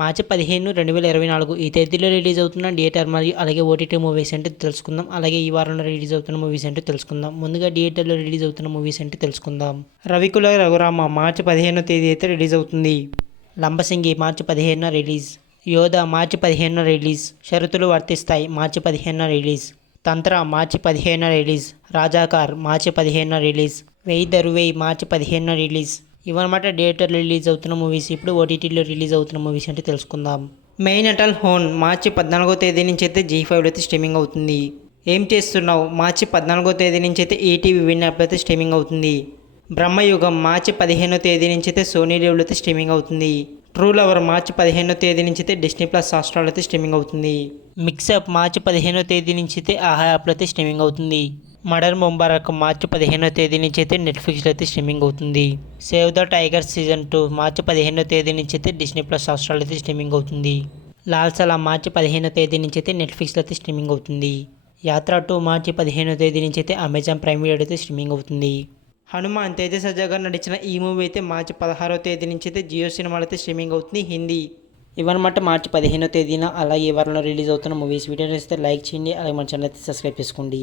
మార్చి 15, 2024 ఈ తేదీలో రిలీజ్ అవుతున్న థియేటర్ మరియు అలాగే ఓటీటీ మూవీస్ ఏంటో తెలుసుకుందాం. అలాగే ఈ వారంలో రిలీజ్ అవుతున్న మూవీస్ ఏంటో తెలుసుకుందాం. ముందుగా థియేటర్లో రిలీజ్ అవుతున్న మూవీస్ ఏంటో తెలుసుకుందాం. రవికుల రఘురామ మార్చి 15వ తేదీ అయితే రిలీజ్ అవుతుంది. లంబసింగి మార్చి 15న రిలీజ్. యోధ మార్చి 15న రిలీజ్. షరతులు వర్తిస్తాయి మార్చి 15న రిలీజ్. తంత్ర మార్చి 15న రిలీజ్. రాజాకార్ మార్చి 15న రిలీజ్. వెయ్యి దరువేయి మార్చి 15న రిలీజ్. ఇవన్నమాట థియేటర్లో రిలీజ్ అవుతున్న మూవీస్. ఇప్పుడు ఓటీటీలో రిలీజ్ అవుతున్న మూవీస్ అంటే తెలుసుకుందాం. మెయిన్ అటల్ హోన్ మార్చి 14వ తేదీ నుంచి అయితే G5 అయితే స్ట్రీమింగ్ అవుతుంది. ఏం చేస్తున్నావు మార్చి 14వ తేదీ నుంచి అయితే ఈటీవీ విన్ యాప్ అయితే స్ట్రీమింగ్ అవుతుంది. బ్రహ్మయుగం మార్చి 15వ తేదీ నుంచి అయితే సోనీ లీవ్లో అయితే స్ట్రీమింగ్ అవుతుంది. ట్రూ లవర్ మార్చి 15వ తేదీ నుంచి అయితే డిస్నీ ప్లస్ హాట్‌స్టార్లో అయితే స్ట్రీమింగ్ అవుతుంది. మిక్సప్ మార్చి 15వ తేదీ నుంచి అయితే ఆహా యాప్లో అయితే స్ట్రీమింగ్ అవుతుంది. మర్డర్ ముబారక్ మార్చి 15వ తేదీ నుంచి అయితే నెట్ఫ్లిక్స్లో అయితే స్ట్రీమింగ్ అవుతుంది. సేవ్ ద టైగర్ సీజన్ 2 మార్చి 15వ తేదీ నుంచి అయితే డిస్నీ ప్లస్ హాట్‌స్టార్లో అయితే స్ట్రీమింగ్ అవుతుంది. లాల్ సలాం మార్చి 15వ తేదీ నుంచి అయితే నెట్ఫ్లిక్స్లో అయితే స్ట్రీమింగ్ అవుతుంది. యాత్ర 2 మార్చి 15వ తేదీ నుంచి అయితే అమెజాన్ ప్రైమ్ వీడియో అయితే స్ట్రీమింగ్ అవుతుంది. హనుమాన్ తేజ సజ్జా గారు నటించిన ఈ మూవీ అయితే మార్చి 16వ తేదీ నుంచి అయితే జియో సినిమాలో అయితే స్ట్రీమింగ్ అవుతుంది హిందీ. ఇవన్నమాట మార్చి 15వ తేదీన అలాగే ఈ వారంలో రిలీజ్ అవుతున్న మూవీస్. వీడియో నచ్చితే లైక్ చేయండి, అలాగే మన ఛానల్ అయితే సబ్స్క్రైబ్ చేసుకోండి.